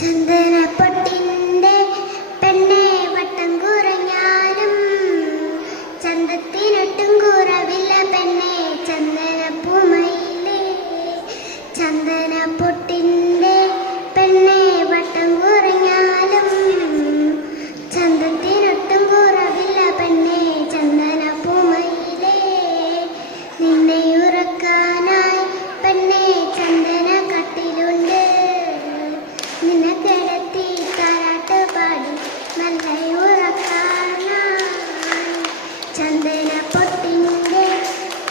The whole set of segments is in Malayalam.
ചന്ദനപ്പൊട്ടിൻ്റെ പെണ്ണെ വട്ടം കുറഞ്ഞാലും ചന്തത്തിനൊട്ടും കുറവില്ല പെണ്ണെ ചന്ദനപ്പൂമയിലേ. ചന്ദനപ്പൊട്ടിൻ്റെ പെണ്ണെ വട്ടം കുറഞ്ഞാലും ചന്തത്തിനൊട്ടും കുറവില്ല പെണ്ണെ ചന്ദനപ്പൂമയിലേ. നിന്നെ ഉറക്കാനായി പെണ്ണെ ചന്ദന കട്ടിലുണ്ട്, നിന്നെ കിടത്തി താരാട്ട് പാടി നല്ല ഉറക്കാനായി. ചന്ദനപ്പൊട്ടിൻ്റെ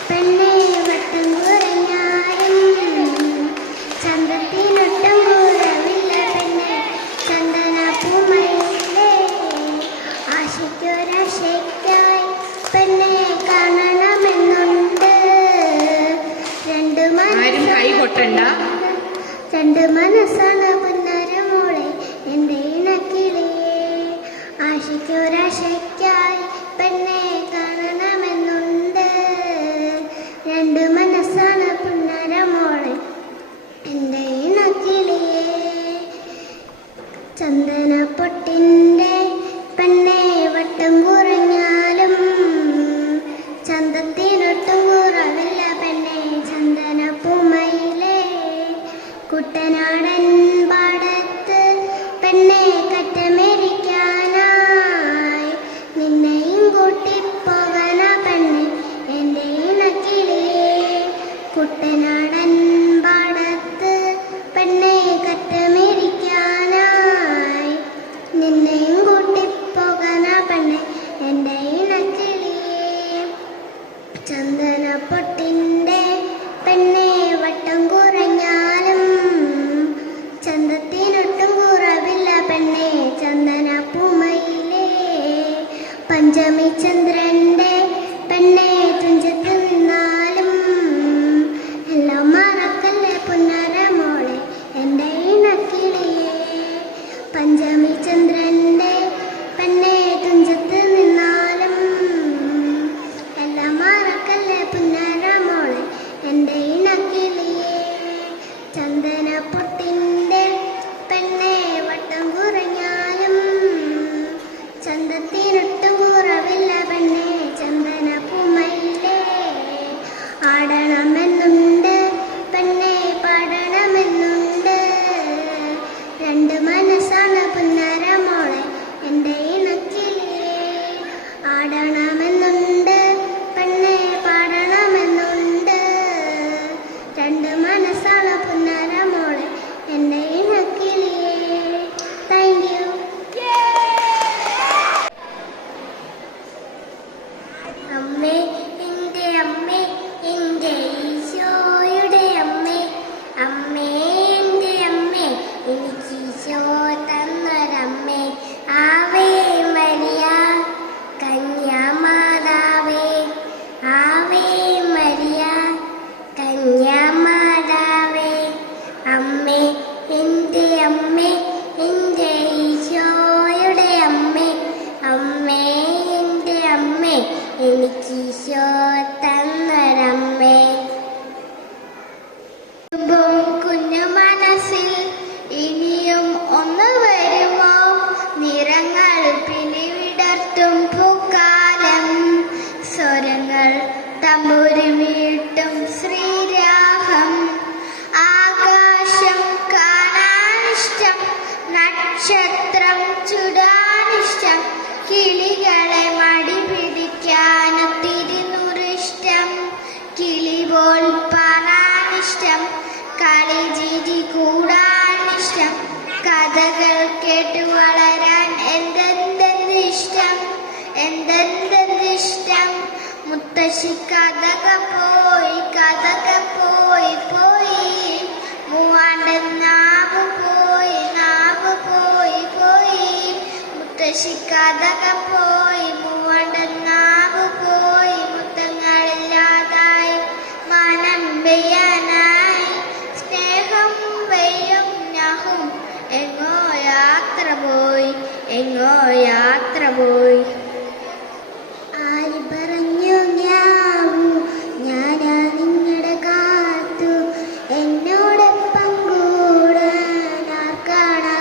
പെണ്ണെ വട്ടം കുറഞ്ഞാലും ചന്തത്തിനൊട്ടും കുറവില്ല പെണ്ണെ ചന്ദനപ്പൂമയിലേ. ആശയ്ക്കൊരാശയ്ക്കായി പെണ്ണെ കാണണമെന്നുണ്ട്, രണ്ട് മനസ്സാണ് പുന്നരമോളെ എൻ്റെ ഇണക്കിളിയേ. ആശയ്ക്കൊരാശയ്ക്കായി പെണ്ണെ കാണണമെന്നുണ്ട്, രണ്ട് മനസ്സാണ് പുന്നരമോളെ എൻ്റെ ഇണക്കിളിയേ. ചന്ദനപ്പൊട്ടിൻ്റെ പെണ്ണെ വട്ടം കുറഞ്ഞാലും ചന്തത്തിനൊട്ടും കുറവില്ല പെണ്ണെ ചന്ദനപ്പൂമയിലേ. കുട്ടനാടൻ പാടത്ത് പെണ്ണെ കറ്റമേരിക്കാനായി നിന്നെയും കൂട്ടിപ്പോകാന പെണ്ണെ എൻ്റെ ഇണക്കിളിയേ. കുട്ടനാടൻ പാടത്ത് പെണ്ണെ കറ്റമേരിക്കാനായി നിന്നെയും കൂട്ടിപ്പോകാന പെണ്ണെ എൻ്റെ ഇണക്കിളിയേ. ചന്ദനപ്പൊട്ടിൻ്റെ പെണ്ണെ വട്ടം കുറഞ്ഞാലും ചന്തത്തിനൊട്ടും കുറവില്ല പെണ്ണെ ചന്ദനപ്പൂമയിലേ. പഞ്ചമി ചന്ദ്രൻ്റെ പെണ്ണെ തുഞ്ചത്ത് നിന്നാലും എല്ലാം മറക്കല്ലേ പുന്നരമോളെ എൻ്റെ ഇണക്കിളിയേ. പഞ്ചമി ചന്ദ്രൻ്റെ പെണ്ണെ തുഞ്ചത്ത് നിന്നാലും എല്ലാം മറക്കല്ലേ പുന്നരമോളെ എൻ്റെ ഇണക്കിളിയേ. ചന്ദനപ്പൊട്ടിൻ്റെ പെണ്ണെ വട്ടം കുറഞ്ഞാലും ചന്തത്തിനൊട്ടും കുറവില്ല പെണ്ണെ ചന്ദനപ്പൂമയിലേ. ആടണമെന്നുണ്ട് പെണ്ണെ പാടണമെന്നുണ്ട്, രണ്ട് മനസ്സാണ് പുന്നരമോളെ എൻ്റെ ഇണക്കിളിയേ. ആടണമെന്നുണ്ട് പെണ്ണെ പാടണമെന്നുണ്ട്, രണ്ട് മനസ്സാണ് പുന്നരമോളെ എൻ്റെ ഇണക്കിളിയേ. Thank you. അമ്മേ എൻ്റെ അമ്മേ എൻ്റെ ഈശോയുടെ അമ്മേ, അമ്മേ എൻ്റെ അമ്മേ എനിക്ക് ഈശോ തന്നൊരമ്മേ. ആവേ മരിയ കന്യാമാതാവേ, ആവേ മരിയ കന്യാമാതാവേ. അമ്മേ എൻ്റെ അമ്മേ എൻ്റെ ഈശോയുടെ അമ്മേ, അമ്മേ എൻ്റെ അമ്മേ എനിക്ക് ഈശോ തന്നൊരമ്മേ. കുഞ്ഞു മനസ്സിൽ ഇനിയും ഒന്ന് വരുമോ, നിറങ്ങൾ പിലിവിടർത്തും പൂക്കാലം, സ്വരങ്ങൾ തമ്പുരു വീട്ടും ശ്രീരാഗം. ആകാശം കാണാനിഷ്ടം, നക്ഷത്രം ചുടാനിഷ്ടം, കിളികളെ മടി പിടിക്കാനൊത്തിരി നൂറിഷ്ടം, കിളിപോൽ പാടാനിഷ്ടം, കളിചിരി കൂടാനിഷ്ടം, കഥകൾ കേട്ടു വളരാൻ എന്തെന്തിഷ്ടം, എന്തെന്തിഷ്ടം. മുത്തശ്ശി കഥക പോയി പോയി, മൂവാണ്ടൻ നാവ് പോയി മുത്തശ്ശി കഥക പോയി, മൂവാണ്ടൻ നാവ് പോയി, മുത്തങ്ങളില്ലാതായി മനം പെയ്യാനായി, സ്നേഹം പെയ്യും ഞാഹും എങ്ങോ യാത്ര പോയി. ആര് പറഞ്ഞു ഞാനാ നിങ്ങളുടെ കാത്തു എന്നോടൊപ്പം കൂടാൻ ആർക്കാണ്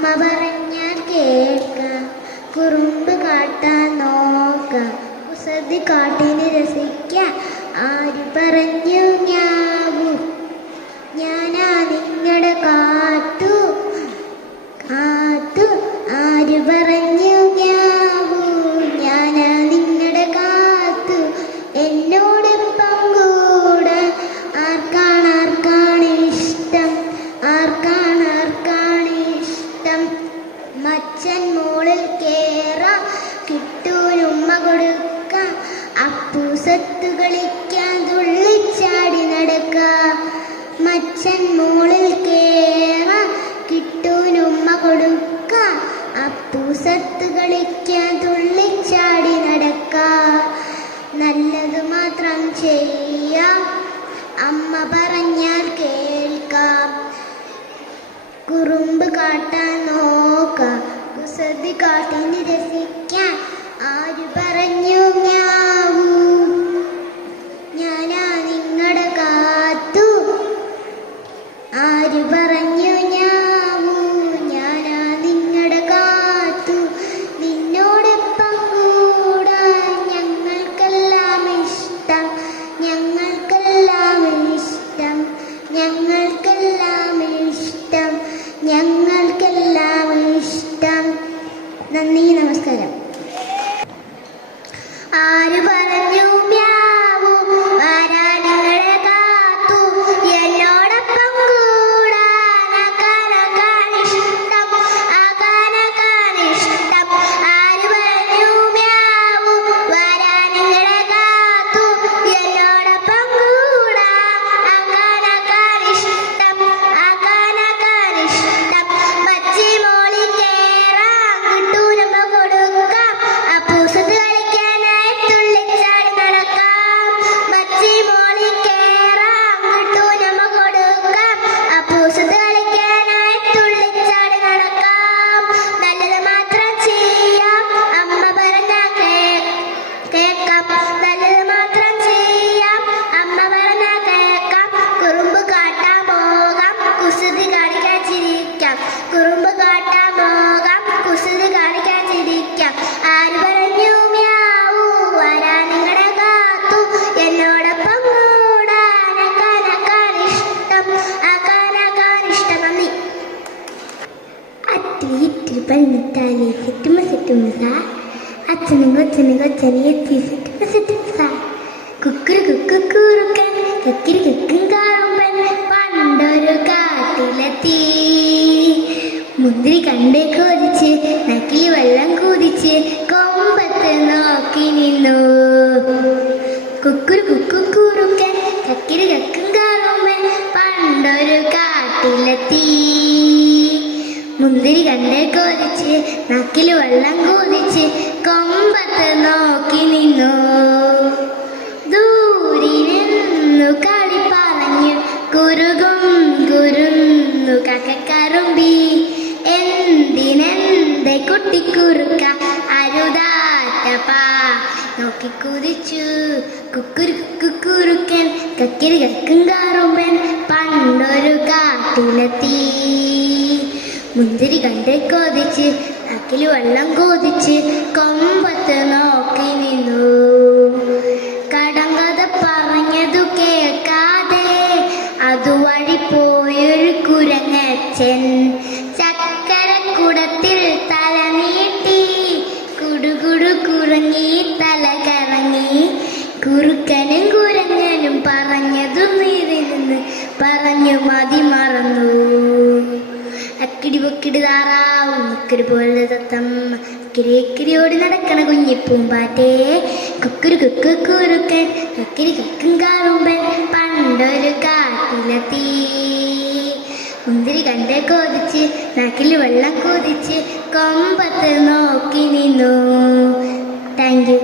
അമ്മ പറഞ്ഞാൽ കേൾക്കാം, കുറുമ്പ് കാട്ടാൻ നോക്കാം, കുസൃതി കാട്ടിന് രസിക്കാം. ആര് പറഞ്ഞു ഞാവൂ, ഞാനാ നിങ്ങളുടെ കാത്തു കാത്തു. ആര് പറഞ്ഞു ഞാവൂ, ഞാനാ നിങ്ങളുടെ കാത്തു. എന്നോടൊപ്പം കൂടെ ആർക്കാണ് ഇഷ്ടം, ആർക്കാണ് ഇഷ്ടം. മച്ചൻ മോളിൽ കേറാം, കിട്ടൂരുമ്മ കൊടുക്കാം, അപ്പൂസത്ത് കളിക്കാൻ തുള്ളിച്ചാടി നടക്കാം. മച്ചൻ മോളിൽ കേറാം, കിട്ടൂനുമ്മ കൊടുക്കാം, അപ്പൂസത്ത് കളിക്കാൻ തുള്ളിച്ചാടി നടക്കാം. നല്ലത് മാത്രം ചെയ്യാം, അമ്മ പറഞ്ഞാൽ കേൾക്കാം, കുറുമ്പ് കാട്ടാൻ നോക്കാം, കുസൃതി കാട്ടിന് രസിക്കാൻ. ആര് പറഞ്ഞു ഞാവൂ, ഞാനാ നിങ്ങളുടെ കാത്തു. ആര് പറഞ്ഞു ഞാവൂ, ഞാനാ നിങ്ങളുടെ കാത്തു. നിന്നോടൊപ്പം കൂടാൻ ഞങ്ങൾക്കെല്ലാം ഇഷ്ടം, ഞങ്ങൾക്കെല്ലാം ഇഷ്ടം, ഞങ്ങൾക്കെല്ലാം ഇഷ്ടം, ഞങ്ങൾക്കെല്ലാം ഇഷ്ടം. നന്ദി, നമസ്കാരം. ആര് പറഞ്ഞു മ്യാവൂ, ആരാ നിങ്ങളെ കാത്തു. എന്നോടൊപ്പം കൂടാൻ ആകാൻ ഇഷ്ടം, ആകാൻ ഇഷ്ടം. ആര് പറഞ്ഞു മ്യാവൂ, ആരാ നിങ്ങളെ കാത്തു. എന്നോടൊപ്പം കൂടാൻ ആകാൻ ഇഷ്ടം, ആകാൻ ഇഷ്ടം. മച്ചി മോളി കേറാം, കിട്ടൂരമ്മ കൊടുക്കാം, അപ്പൂസത്ത് കളിക്കാനായി തുള്ളിച്ചാടി നടക്കാം. മച്ചി മോളി കേറാം, കിട്ടൂരമ്മ കൊടുക്കാം, അപ്പൂസത്ത് കളിക്കാനായി തുള്ളിച്ചാടി നടക്കാം. നല്ലത് മാത്രം ചെയ്യാം, അമ്മ പറഞ്ഞാൽ കേൾക്കാം. നല്ലത് മാത്രം ചെയ്യാം, അമ്മ പറഞ്ഞാൽ കേൾക്കാം. കുറുമ്പ് കാട്ടാൻ പോകാം, കുസൃതി കാണിക്കാൻ ചിരിക്കാം, കുറുമ്പ് കാട്ടാൻ പോകാം, കുസൃതി കാണിക്കാൻ ചിരിക്കാം. ആര് പറഞ്ഞു മ്യാവൂ, ആരാ നിങ്ങളുടെ കാത്തു. എന്നോടൊപ്പം കൂടാൻ ആകാൻ ഇഷ്ടം, ആകാൻ ഇഷ്ടം. നന്ദി. അത്തിരി പതിനെട്ടാലേ സെറ്റുമ അച്ഛനും കൊച്ചനെ എത്തി സെറ്റുമ. കുക്കുരു കുക്കുറുക്കൻ കക്കിരി കക്കും കാറുമ്പൻ പണ്ടൊരു കാട്ടിലെത്തി. മുന്തിരി കണ്ടേ കൊതിച്ച് നക്കിൽ വെള്ളം കുതിച്ച് കൊമ്പത്ത് നോക്കി നിന്നു. കുക്കുരു കുക്കുറുക്കൻ കക്കിരി കക്കും കാറുമ്പൻ പണ്ടൊരു കാട്ടിലെത്തി. മുന്തിരി കണ്ടേ കൊതിച്ച് നക്കിൽ വെള്ളം കുതിച്ച് കൊമ്പത്ത് നോക്കി നിന്നു. ദൂരിരുന്നു കളി പറഞ്ഞു കുരുന്നു കക്കറുമ്പി. എന്തിനെന്തെ കുട്ടിക്കുറുക്ക അരുതാറ്റപ്പാ നോക്കി കുതിച്ചു. കുക്കുരു കുക്കുറുക്കൻ കക്കിരി കക്കും കാറുമ്പൻ പണ്ടൊരു കാട്ടിലെത്തി. മുന്തിരി കണ്ടേ കൊതിച്ച് നക്കിൽ വെള്ളം കൊതിച്ച് കൊമ്പത്ത് നോക്കി നിന്നു. കടങ്കഥ പറഞ്ഞതു കേൾക്കാതെ അതുവഴി പോയൊരു കുരങ്ങച്ചൻ. ചക്കരക്കുടത്തിൽ തല നീട്ടി കുടുകുടു കുറുങ്ങി തല കറങ്ങി. കുറുക്കനും കുരങ്ങനും പറഞ്ഞതു നീതിരുന്ന് പറഞ്ഞു മതി മറന്നു. അക്കിടി പൊക്കിടി താറാവും മുക്കടി പോലെ തത്തമ്മ കിരിയോടി നടക്കണ കുഞ്ഞിപ്പൂമ്പാറ്റേ. കുക്കുരു കുക്കുറുക്കൻ കക്കിരി കക്കും കാറുമ്പൻ പണ്ടൊരു കാട്ടിലെത്തി. മുന്തിരി കണ്ടേ കൊതിച്ച് നാക്കിൽ വെള്ളം കൊതിച്ച് കൊമ്പത്ത് നോക്കി നിന്നു. Thank you.